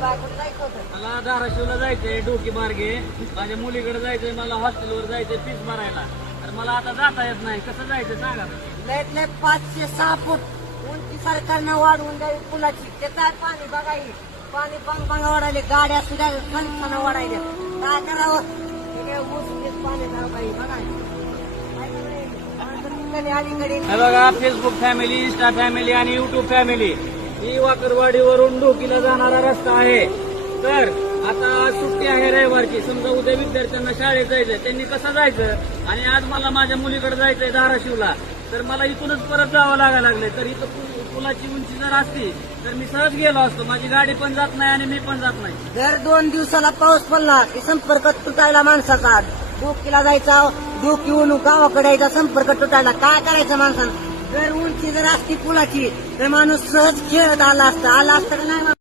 मला धाराशिवला जायचंय डोकी मार्गे, माझ्या मुलीकडे जायचंय, मला हॉस्टेलवर जायचंय फीस भरायला. तर मला आता जाता येत नाही, कसं जायचं सांगा. लयत लय 506 फूट उंची सरकारनं वाढवून द्यावी पुलाची. त्याचं आहे पाणी बघाई, पाणी बांग वाढायले, गाड्या सुद्धा खणखण वाढायल्या. काय करावं, पाणी बाई बघाय अलीकडे. हे बघा, फेसबुक फॅमिली, इंस्टा फॅमिली आणि युट्यूब फॅमिली, ही वाकरवाडीवरून डोकीला जाणारा रस्ता आहे. तर आता सुट्टी आहे रविवारची, समजा उद्या विद्यार्थ्यांना शाळेत जायचंय, त्यांनी कसं जायचं, आणि आज मला माझ्या मुलीकडे जायचंय धाराशिवला, तर मला इथूनच परत जावं लागायला लागलंय. तर इथं पुलाची उंची जर असती तर मी सहज गेलो असतो, माझी गाडी पण जात नाही आणि मी पण जात नाही. दर 2 दिवसाला पाऊस पडला की संपर्क तुटायला माणसाचा. डोकीला जायचा, डोकीहून गावाकडे यायचा, संपर्क तुटायला. काय करायचं माणसानं. जर उंची जर असती पुलाची तर माणूस सहज खेळत आला असता का नाही.